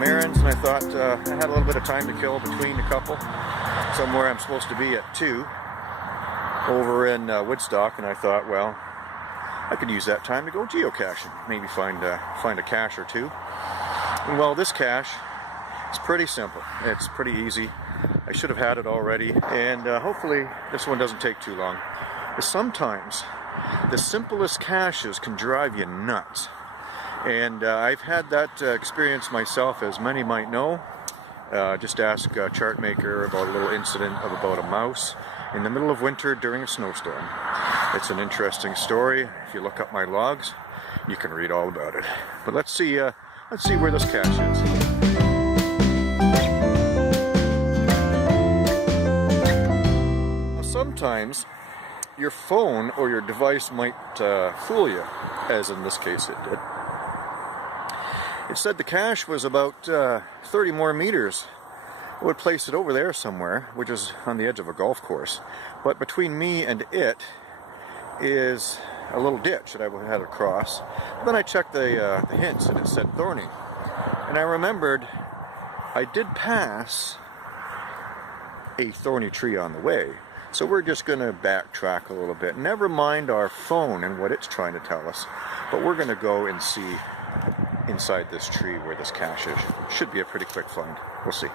some errands, and I thought I had a little bit of time to kill between a couple. Somewhere I'm supposed to be at 2 over in Woodstock, and I thought, well, I could use that time to go geocaching, maybe find a cache or two. And well, this cache is pretty simple. It's pretty easy. I should have had it already, and hopefully this one doesn't take too long. But sometimes the simplest caches can drive you nuts. And I've had that experience myself, as many might know. Just ask Chartmaker about a little incident of about a mouse in the middle of winter during a snowstorm. It's an interesting story. If you look up my logs, you can read all about it. But let's see where this cache is. Sometimes your phone or your device might fool you, as in this case it did. It said the cache was about 30 more meters. I would place it over there somewhere, which is on the edge of a golf course. But between me and it is a little ditch that I had to cross. Then I checked the hints, and it said thorny. And I remembered I did pass a thorny tree on the way. So we're just going to backtrack a little bit. Never mind our phone and what it's trying to tell us. But we're going to go and see inside this tree where this cache is. Should be a pretty quick find. We'll see.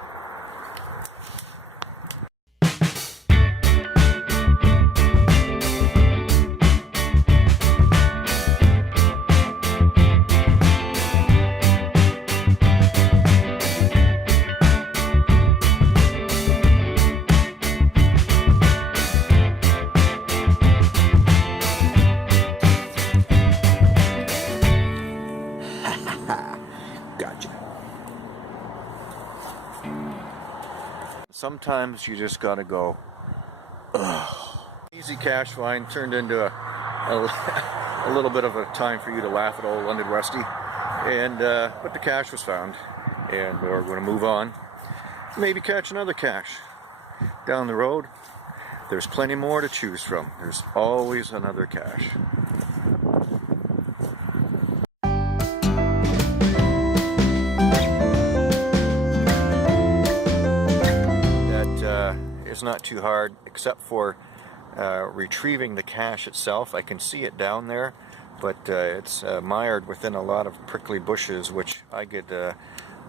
Sometimes you just gotta go, ugh. Easy cache find turned into a little bit of a time for you to laugh at old London Westy. And but the cache was found, and we're going to move on. Maybe catch another cache down the road. There's plenty more to choose from. There's always another cache. It's not too hard, except for retrieving the cache itself. I can see it down there, but it's mired within a lot of prickly bushes, which I get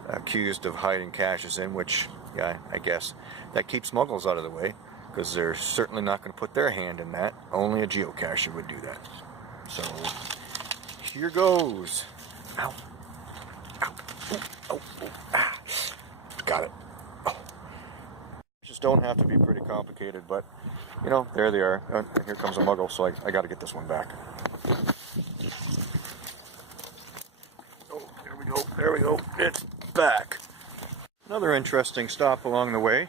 accused of hiding caches in, which, yeah, I guess that keeps muggles out of the way, because they're certainly not going to put their hand in that. Only a geocacher would do that. So here goes. Ow. Ow. Ooh. Oh. Oh. Ah. Got it. Don't have to be pretty complicated, but you know, there they are. Here comes a muggle, so I got to get this one back. Oh, there we go, it's back. Another interesting stop along the way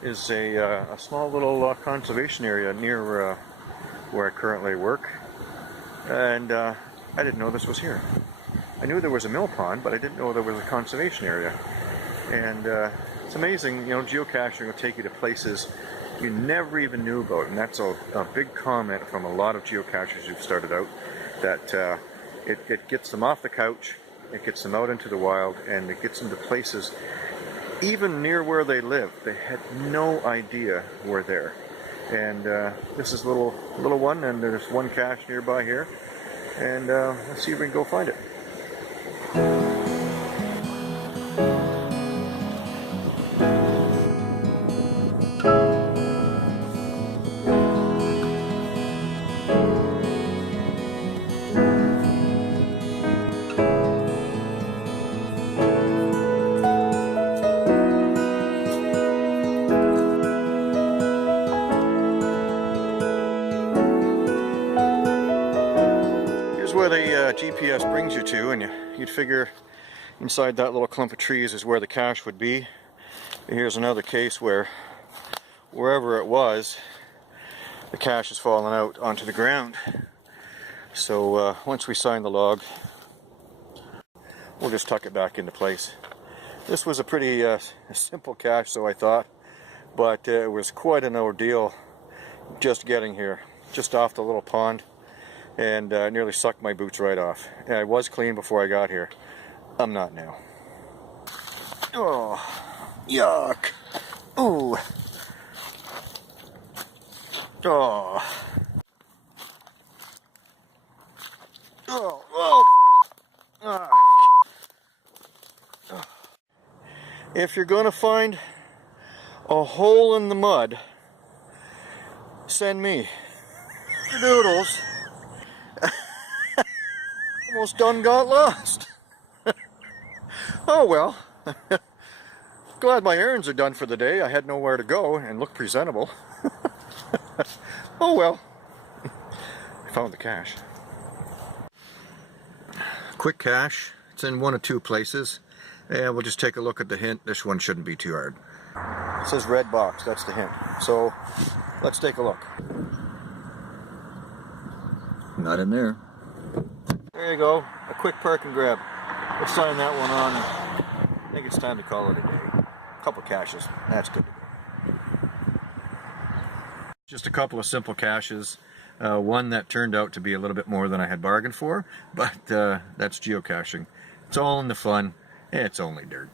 is a small little conservation area near where I currently work, and I didn't know this was here. I knew there was a mill pond, but I didn't know there was a conservation area. And it's amazing, you know, geocaching will take you to places you never even knew about, and that's a big comment from a lot of geocachers who've started out, that it gets them off the couch, it gets them out into the wild, and it gets them to places even near where they live. They had no idea were there. And this is a little one, and there's one cache nearby here, and let's see if we can go find it. Where the GPS brings you to, and you'd figure inside that little clump of trees is where the cache would be. Here's another case where wherever it was, the cache has fallen out onto the ground. So once we sign the log, we'll just tuck it back into place. This was a pretty simple cache, so I thought, but it was quite an ordeal just getting here, just off the little pond. And nearly sucked my boots right off. And I was clean before I got here. I'm not now. Oh, yuck. Oh. Oh. Oh. Oh. Ah. If you're going to find a hole in the mud, send me. Doodles. Almost done got lost. Oh well. Glad my errands are done for the day. I had nowhere to go and look presentable. Oh well. I found the cache. Quick cache. It's in one of two places. And we'll just take a look at the hint. This one shouldn't be too hard. It says red box. That's the hint. So let's take a look. Not in there. There you go. A quick park and grab. Let's sign that one on. I think it's time to call it a day. A couple caches. That's good to go. Just a couple of simple caches. One that turned out to be a little bit more than I had bargained for, but that's geocaching. It's all in the fun. It's only dirt.